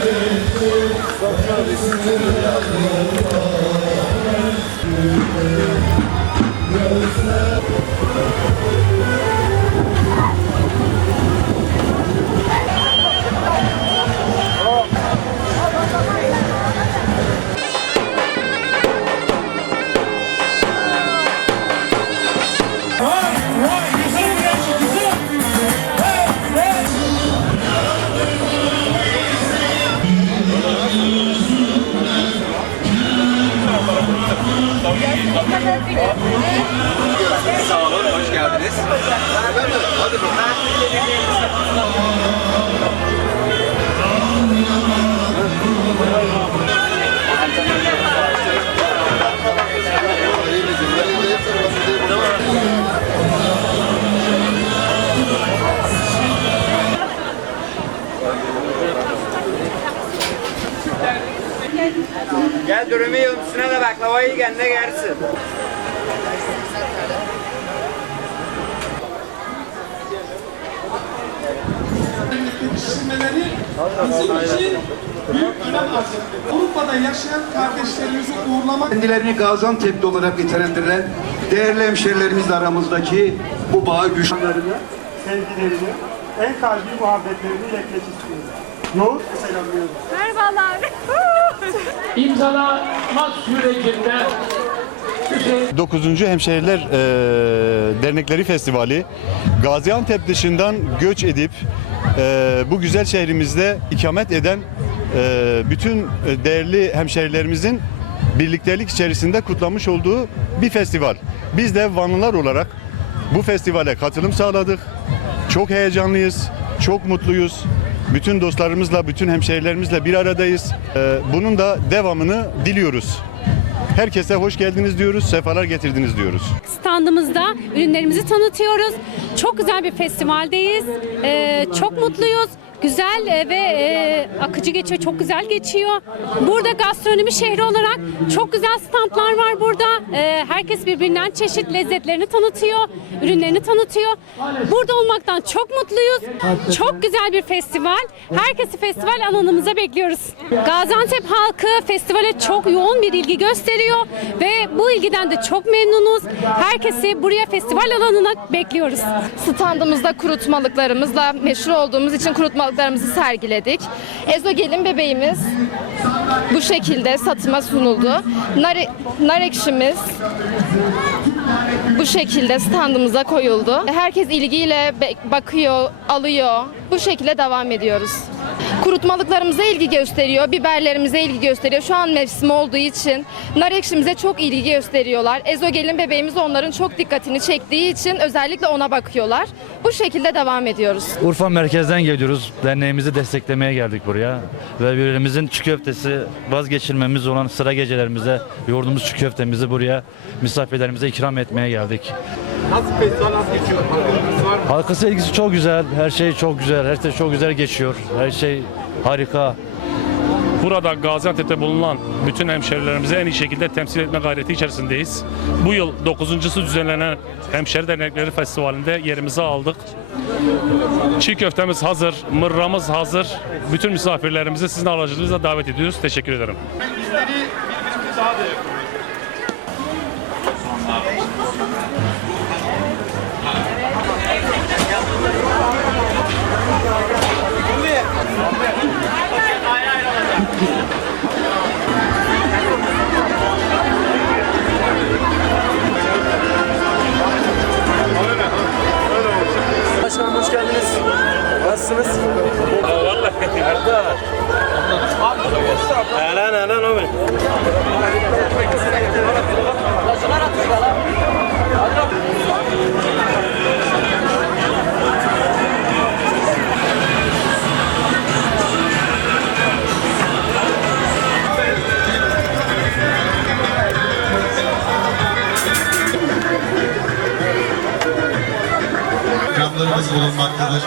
Kanuni senin başkan. Ayşe kartları açar mısın? Sağ olun, hoş geldiniz. Gel dürümü üstüne de baklavayı kendine gelsin. yetiştirmeleri bizim için büyük önem arz. Avrupa'da yaşayan kardeşlerimizi uğurlamak Kendilerini Gaziantep'li olarak nitelendiren değerli hemşerilerimizle aramızdaki bu bağı güçlendirme. sevgilerini, en kalbi muhabbetlerini iletmek istiyorum. Yoğurt. Merhabalar. imzalamak sürecinde Hüseyin 9. Hemşehriler eee, Dernekleri Festivali Gaziantep dışından göç edip eee, bu güzel şehrimizde ikamet eden eee, bütün değerli hemşehrilerimizin birliktelik içerisinde kutlamış olduğu bir festival. Biz de Vanlılar olarak bu festivale katılım sağladık. Çok heyecanlıyız, çok mutluyuz. Bütün dostlarımızla, bütün hemşehrilerimizle bir aradayız. Eee, Bunun da devamını diliyoruz. Herkese hoş geldiniz diyoruz, sefalar getirdiniz diyoruz. standımızda ürünlerimizi tanıtıyoruz. Çok güzel bir festivaldeyiz. Ee, çok mutluyuz. Güzel e, ve e, akıcı geçiyor, çok güzel geçiyor. Burada gastronomi şehri olarak çok güzel standlar var burada. Ee, herkes birbirinden çeşit lezzetlerini tanıtıyor, ürünlerini tanıtıyor. Burada olmaktan çok mutluyuz. Çok güzel bir festival. Herkesi festival alanımıza bekliyoruz. Gaziantep halkı festivale çok yoğun bir ilgi gösteriyor ve bu ilgiden de çok memnunuz. Herkesi buraya festival alanına bekliyoruz. Standımızda kurutmalıklarımızla meşhur olduğumuz için kurutmalıklarımızı sergiledik. Ezogelin bebeğimiz bu şekilde satıma sunuldu. Nar, nar ekşimiz bu şekilde standımıza koyuldu. Herkes ilgiyle bakıyor, alıyor. Bu şekilde devam ediyoruz. Kurutmalıklarımıza ilgi gösteriyor, biberlerimize ilgi gösteriyor. Şu an mevsim olduğu için nar ekşimize çok ilgi gösteriyorlar. Ezogelin bebeğimiz onların çok dikkatini çektiği için özellikle ona bakıyorlar. Bu şekilde devam ediyoruz. Urfa merkezden geliyoruz. Derneğimizi desteklemeye geldik buraya. Ve birimizin çiğ köftesi vazgeçilmemiz olan sıra gecelerimize yoğurduğumuz çiğ köftemizi buraya misafirlerimize ikram etmeye geldik. Nasıl festival nasıl geçiyor? Halkımız var mı? Halkası ilgisi çok güzel. Her şey çok güzel. Her şey çok güzel geçiyor. Her şey harika. Burada Gaziantep'te bulunan bütün hemşerilerimizi en iyi şekilde temsil etme gayreti içerisindeyiz. Bu yıl 9.sü düzenlenen Hemşeri Dernekleri Festivali'nde yerimizi aldık. Çiğ köftemiz hazır, mırramız hazır. Bütün misafirlerimizi sizin aracılığınızla davet ediyoruz. Teşekkür ederim. Başkanım اعلان اعلان عمر Kamlarımız bulunmaktadır.